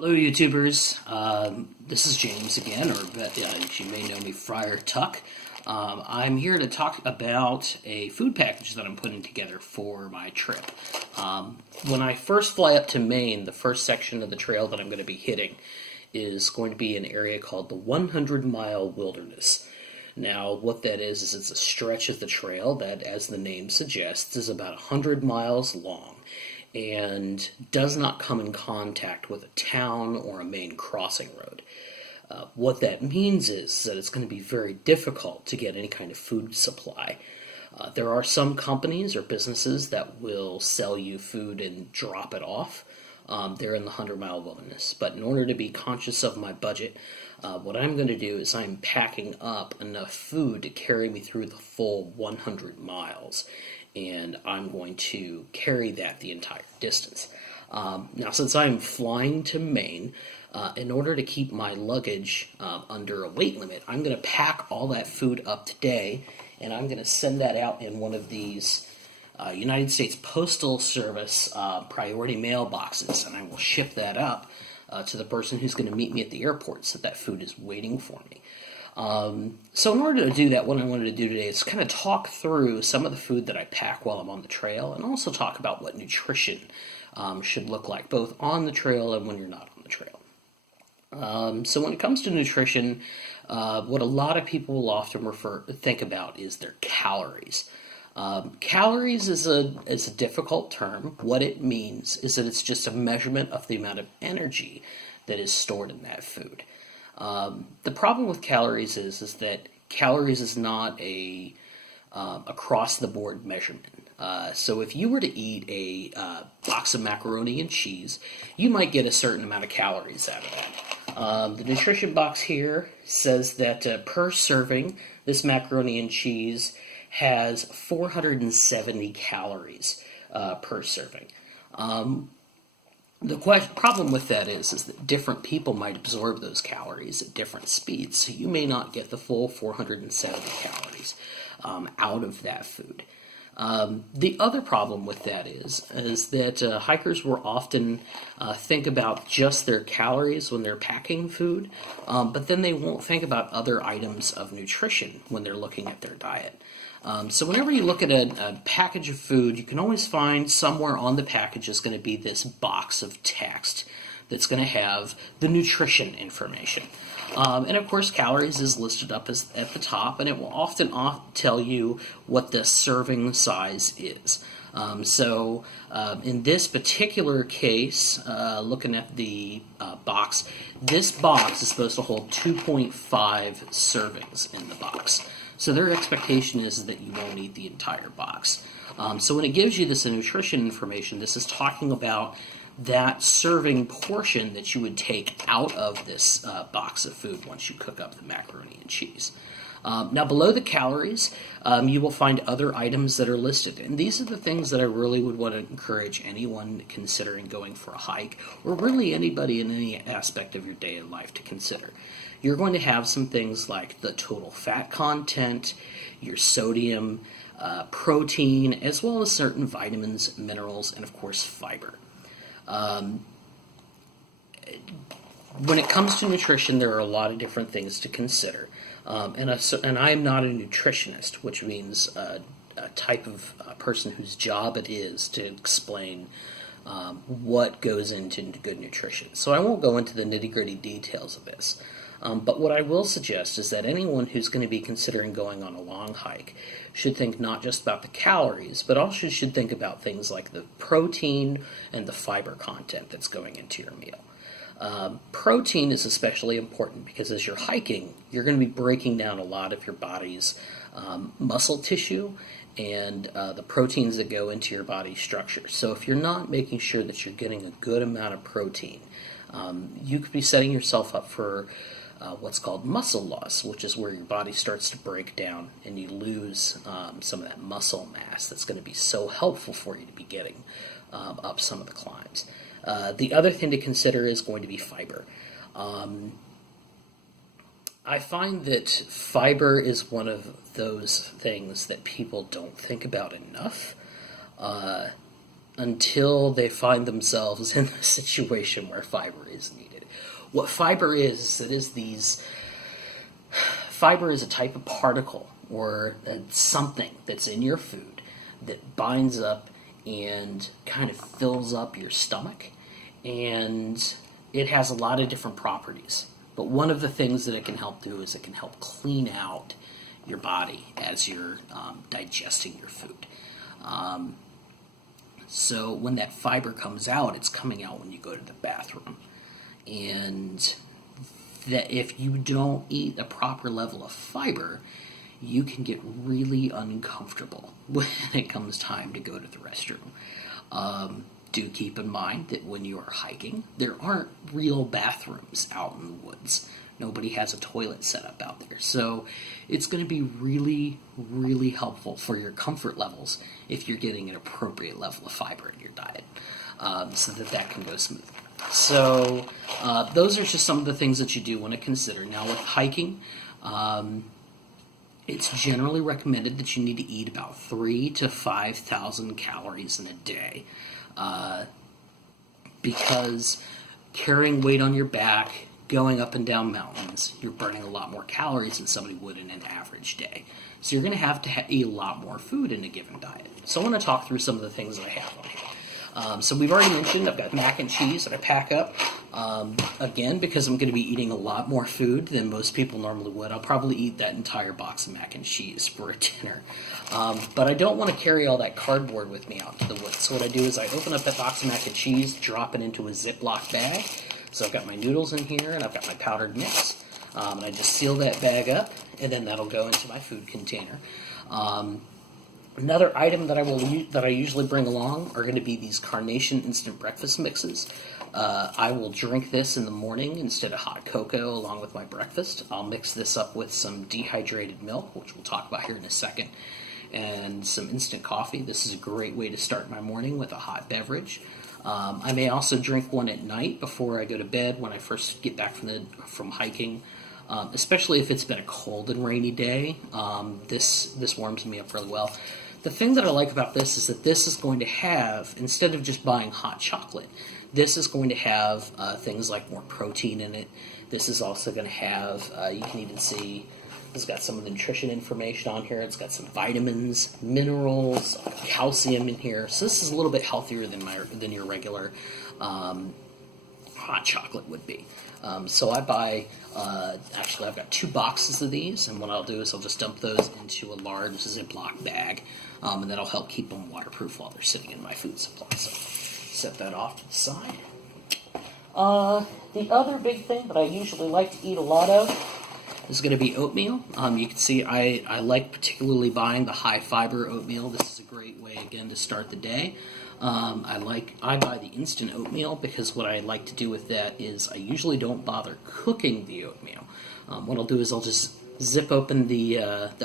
Hello, YouTubers. This is James again, or you may know me, Friar Tuck. I'm here to talk about a food package that I'm putting together for my trip. When I first fly up to Maine, the first section of the trail that I'm going to be hitting is going to be an area called the 100-mile wilderness. Now, what that is it's a stretch of the trail that, as the name suggests, is about 100 miles long and does not come in contact with a town or a main crossing road. What that means is that it's going to be very difficult to get any kind of food supply. There are some companies or businesses that will sell you food and drop it off. They're in the 100-mile wilderness. But in order to be conscious of my budget, what I'm going to do is I'm packing up enough food to carry me through the full 100 miles. And I'm going to carry that the entire distance. Now, since I'm flying to Maine, in order to keep my luggage under a weight limit, I'm going to pack all that food up today, and I'm going to send that out in one of these United States Postal Service priority mail boxes, and I will ship that up to the person who's going to meet me at the airport so that food is waiting for me. So in order to do that, what I wanted to do today is kind of talk through some of the food that I pack while I'm on the trail, and also talk about what nutrition should look like, both on the trail and when you're not on the trail. So when it comes to nutrition, what a lot of people will often think about is their calories. Calories is a difficult term. What it means is that it's just a measurement of the amount of energy that is stored in that food. The problem with calories is that calories is not a across-the-board measurement. So if you were to eat a box of macaroni and cheese, you might get a certain amount of calories out of that. The nutrition box here says that per serving, this macaroni and cheese has 470 calories per serving. The problem with that is that different people might absorb those calories at different speeds, so you may not get the full 470 calories out of that food. The other problem with that is that hikers will often think about just their calories when they're packing food, but then they won't think about other items of nutrition when they're looking at their diet. So whenever you look at a package of food, you can always find somewhere on the package is going to be this box of text that's going to have the nutrition information. And of course, calories is listed up at the top, and it will often tell you what the serving size is. So in this particular case, looking at the box, this box is supposed to hold 2.5 servings in the box. So their expectation is that you won't eat the entire box. So when it gives you this nutrition information, this is talking about that serving portion that you would take out of this box of food once you cook up the macaroni and cheese. Now below the calories, you will find other items that are listed. And these are the things that I really would want to encourage anyone considering going for a hike, or really anybody in any aspect of your day and life to consider. You're going to have some things like the total fat content, your sodium, protein, as well as certain vitamins, minerals, and of course fiber. When it comes to nutrition, there are a lot of different things to consider. And I am not a nutritionist, which means a type of person whose job it is to explain what goes into good nutrition. So I won't go into the nitty-gritty details of this. But what I will suggest is that anyone who's going to be considering going on a long hike should think not just about the calories, but also should think about things like the protein and the fiber content that's going into your meal. Protein is especially important because as you're hiking, you're going to be breaking down a lot of your body's muscle tissue and the proteins that go into your body structure. So if you're not making sure that you're getting a good amount of protein, you could be setting yourself up for what's called muscle loss, which is where your body starts to break down and you lose some of that muscle mass that's going to be so helpful for you to be getting up some of the climbs. The other thing to consider is going to be fiber. I find that fiber is one of those things that people don't think about enough. until they find themselves in a situation where fiber is needed. What fiber is, fiber is a type of particle or something that's in your food that binds up and kind of fills up your stomach, and it has a lot of different properties. But one of the things that it can help do is it can help clean out your body as you're digesting your food. So when that fiber comes out, it's coming out when you go to the bathroom. And that if you don't eat a proper level of fiber, you can get really uncomfortable when it comes time to go to the restroom. Do keep in mind that when you are hiking, there aren't real bathrooms out in the woods. Nobody has a toilet set up out there. So it's going to be really, really helpful for your comfort levels if you're getting an appropriate level of fiber in your diet, so that can go smoothly. So those are just some of the things that you do want to consider. Now with hiking, it's generally recommended that you need to eat about 3,000 to 5,000 calories in a day, because carrying weight on your back, going up and down mountains, you're burning a lot more calories than somebody would in an average day. So you're going to have to eat a lot more food in a given diet. So I want to talk through some of the things that I have on here. So we've already mentioned I've got mac and cheese that I pack up. Again, because I'm going to be eating a lot more food than most people normally would, I'll probably eat that entire box of mac and cheese for a dinner. But I don't want to carry all that cardboard with me out to the woods. So what I do is I open up that box of mac and cheese, drop it into a Ziploc bag. So I've got my noodles in here, and I've got my powdered mix. And I just seal that bag up, and then that'll go into my food container. Another item that I usually bring along are going to be these Carnation instant breakfast mixes. I will drink this in the morning instead of hot cocoa along with my breakfast. I'll mix this up with some dehydrated milk, which we'll talk about here in a second, and some instant coffee. This is a great way to start my morning with a hot beverage. I may also drink one at night before I go to bed when I first get back from hiking, especially if it's been a cold and rainy day. This warms me up really well. The thing that I like about this is that this is going to have, instead of just buying hot chocolate, this is going to have things like more protein in it. This is also going to have, you can even see, it's got some of the nutrition information on here. It's got some vitamins, minerals, calcium in here. So this is a little bit healthier than your regular hot chocolate would be. So I buy, actually I've got 2 boxes of these, and what I'll do is I'll just dump those into a large Ziploc bag, and that'll help keep them waterproof while they're sitting in my food supply. So set that off to the side. The other big thing that I usually like to eat a lot of is going to be oatmeal. You can see I like particularly buying the high fiber oatmeal. This is a great way, again, to start the day. I buy the instant oatmeal because what I like to do with that is I usually don't bother cooking the oatmeal. What I'll do is I'll just zip open the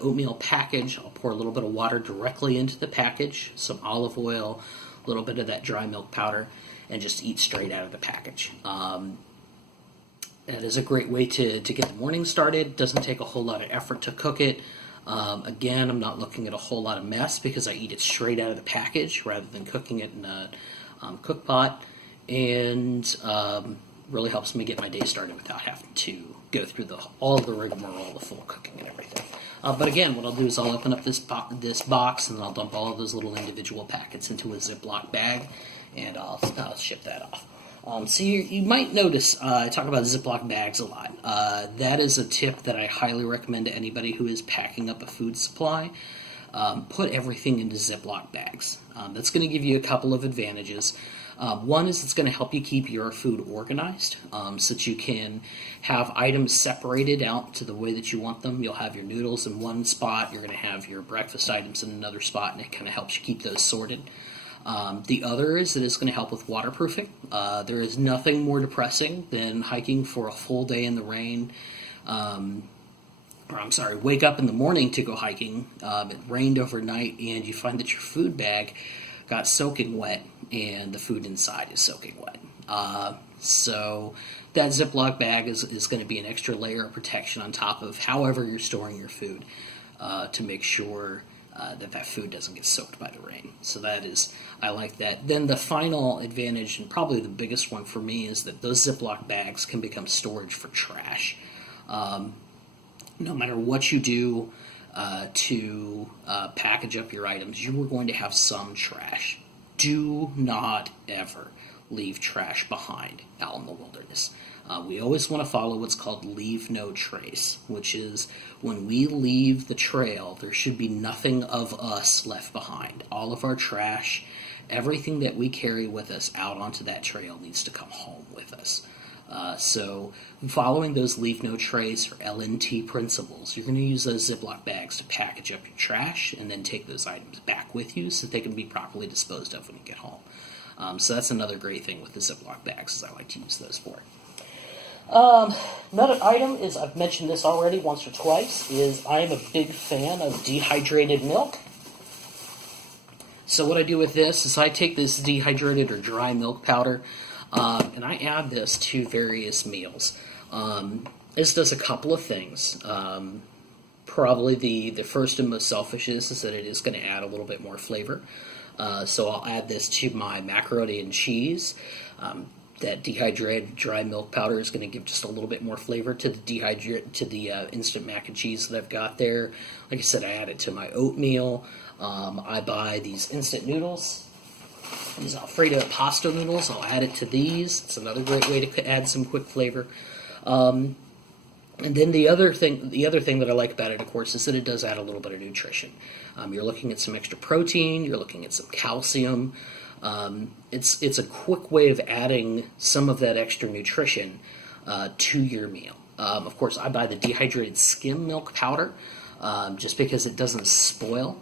oatmeal package. I'll pour a little bit of water directly into the package, some olive oil, a little bit of that dry milk powder, and just eat straight out of the package. That is a great way to get the morning started. Doesn't take a whole lot of effort to cook it. Again, I'm not looking at a whole lot of mess because I eat it straight out of the package rather than cooking it in a cook pot, and really helps me get my day started without having to go through all the rigmarole, the full cooking and everything. But again, what I'll do is I'll open up this box and I'll dump all of those little individual packets into a Ziploc bag, and I'll ship that off. So you might notice I talk about Ziploc bags a lot. That is a tip that I highly recommend to anybody who is packing up a food supply. Put everything into Ziploc bags. That's going to give you a couple of advantages. One is it's going to help you keep your food organized, so that you can have items separated out to the way that you want them. You'll have your noodles in one spot, you're going to have your breakfast items in another spot, and it kind of helps you keep those sorted. The other is that it's going to help with waterproofing. There is nothing more depressing than hiking for a full day in the rain. Wake up in the morning to go hiking. It rained overnight, and you find that your food bag got soaking wet, and the food inside is soaking wet. So that Ziploc bag is going to be an extra layer of protection on top of however you're storing your food, to make sure that food doesn't get soaked by the rain. So I like that. Then the final advantage, and probably the biggest one for me, is that those Ziploc bags can become storage for trash. No matter what you do to package up your items, you are going to have some trash. Do not ever leave trash behind out in the wilderness. We always want to follow what's called leave no trace, which is when we leave the trail, there should be nothing of us left behind. All of our trash, everything that we carry with us out onto that trail needs to come home with us. So following those leave no trace or LNT principles, you're going to use those Ziploc bags to package up your trash and then take those items back with you so that they can be properly disposed of when you get home. So that's another great thing with the Ziploc bags, is I like to use those for it. Another item is, I've mentioned this already once or twice, is I am a big fan of dehydrated milk. So what I do with this is I take this dehydrated or dry milk powder, and I add this to various meals. This does a couple of things. Probably the first and most selfish is that it is going to add a little bit more flavor. So I'll add this to my macaroni and cheese. That dehydrated dry milk powder is going to give just a little bit more flavor to the instant mac and cheese that I've got there. Like I said, I add it to my oatmeal. I buy these instant noodles, these Alfredo pasta noodles. I'll add it to these. It's another great way to add some quick flavor. And then the other thing that I like about it, of course, is that it does add a little bit of nutrition. You're looking at some extra protein. You're looking at some calcium. It's a quick way of adding some of that extra nutrition to your meal. Of course, I buy the dehydrated skim milk powder just because it doesn't spoil.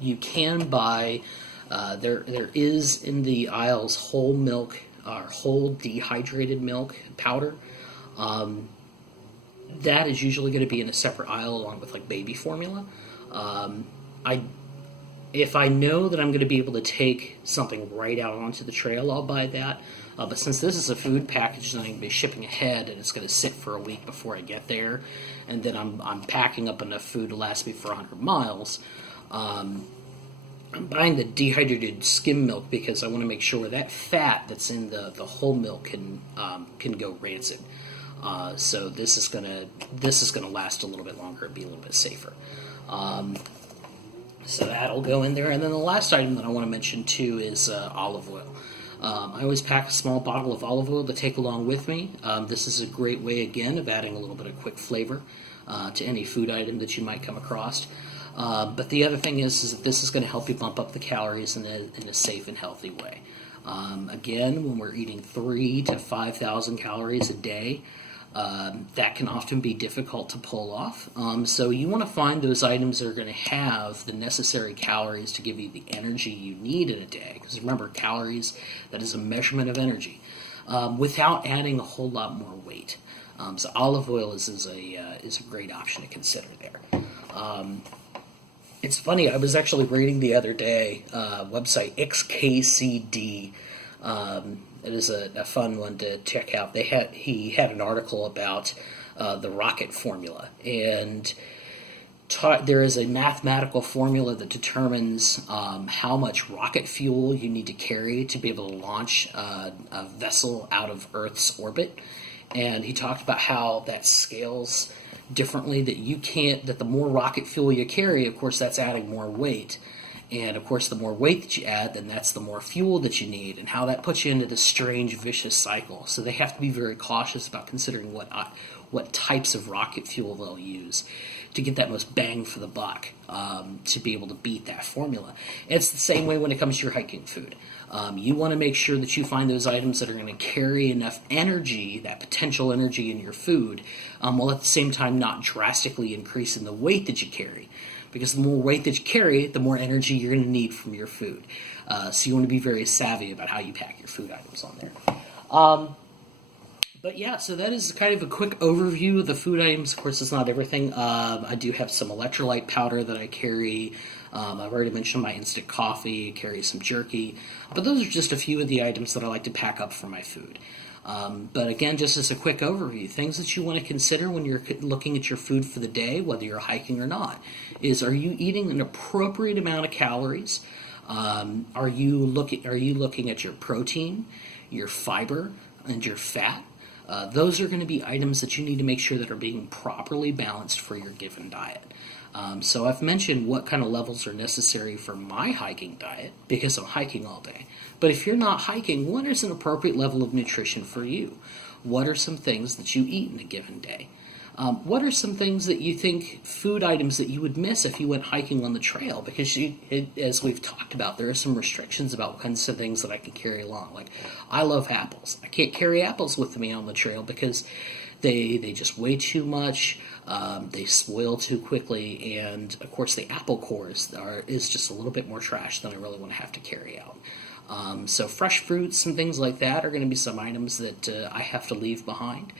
You can buy there is in the aisles whole milk or whole dehydrated milk powder. That is usually going to be in a separate aisle along with like baby formula. If I know that I'm going to be able to take something right out onto the trail, I'll buy that. But since this is a food package that I'm going to be shipping ahead and it's going to sit for a week before I get there, and then I'm packing up enough food to last me for 100 miles, I'm buying the dehydrated skim milk because I want to make sure that fat that's in the whole milk can go rancid. So this is gonna last a little bit longer and be a little bit safer. So that'll go in there. And then the last item that I want to mention too is olive oil. I always pack a small bottle of olive oil to take along with me. This is a great way, again, of adding a little bit of quick flavor to any food item that you might come across. But the other thing is that this is going to help you bump up the calories in a safe and healthy way. Again, when we're eating 3,000 to 5,000 calories a day, that can often be difficult to pull off. So you want to find those items that are going to have the necessary calories to give you the energy you need in a day. Because remember, calories, that is a measurement of energy, without adding a whole lot more weight. So olive oil is a great option to consider there. It's funny, I was actually reading the other day, website XKCD. It is a fun one to check out. He had an article about the rocket formula, and there is a mathematical formula that determines how much rocket fuel you need to carry to be able to launch a vessel out of Earth's orbit. And he talked about how that scales differently, that the more rocket fuel you carry, of course, that's adding more weight. And, of course, the more weight that you add, then that's the more fuel that you need, and how that puts you into this strange, vicious cycle. So they have to be very cautious about considering what types of rocket fuel they'll use to get that most bang for the buck, to be able to beat that formula. It's the same way when it comes to your hiking food. You want to make sure that you find those items that are going to carry enough energy, that potential energy in your food, while at the same time not drastically increasing the weight that you carry. Because the more weight that you carry, the more energy you're going to need from your food. So you want to be very savvy about how you pack your food items on there. But yeah, so that is kind of a quick overview of the food items. Of course, it's not everything. I do have some electrolyte powder that I carry. I've already mentioned my instant coffee, I carry some jerky. But those are just a few of the items that I like to pack up for my food. But again, just as a quick overview, things that you want to consider when you're looking at your food for the day, whether you're hiking or not, is are you eating an appropriate amount of calories? Are you looking at your protein, your fiber, and your fat? Those are going to be items that you need to make sure that are being properly balanced for your given diet. So I've mentioned what kind of levels are necessary for my hiking diet because I'm hiking all day. But if you're not hiking, what is an appropriate level of nutrition for you? What are some things that you eat in a given day? What are some things that you think, food items that you would miss if you went hiking on the trail? Because as we've talked about, there are some restrictions about what kinds of things that I can carry along. Like, I love apples. I can't carry apples with me on the trail because they just weigh too much, they spoil too quickly, and of course the apple cores is just a little bit more trash than I really want to have to carry out. So fresh fruits and things like that are going to be some items that I have to leave behind.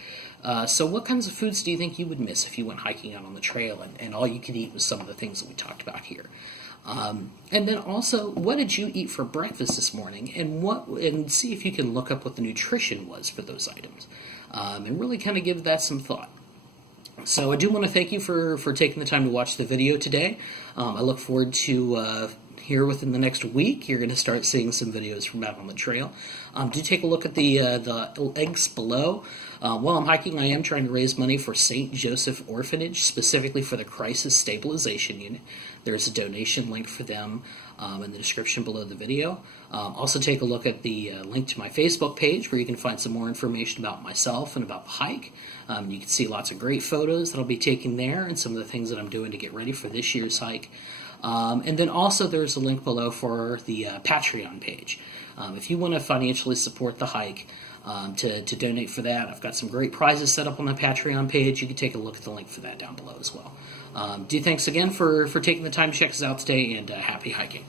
So what kinds of foods do you think you would miss if you went hiking out on the trail and all you could eat was some of the things that we talked about here? And then also, what did you eat for breakfast this morning, and see if you can look up what the nutrition was for those items, and really kind of give that some thought. So I do want to thank you for taking the time to watch the video today. I look forward to here within the next week, you're going to start seeing some videos from out on the trail. Do take a look at the links below. While I'm hiking, I am trying to raise money for St. Joseph Orphanage, specifically for the Crisis Stabilization Unit. There's a donation link for them in the description below the video. Also take a look at the link to my Facebook page where you can find some more information about myself and about the hike. You can see lots of great photos that I'll be taking there and some of the things that I'm doing to get ready for this year's hike. And then also there's a link below for the Patreon page. If you want to financially support the hike, to donate for that, I've got some great prizes set up on the Patreon page. You can take a look at the link for that down below as well. Thanks again for taking the time to check us out today, and happy hiking.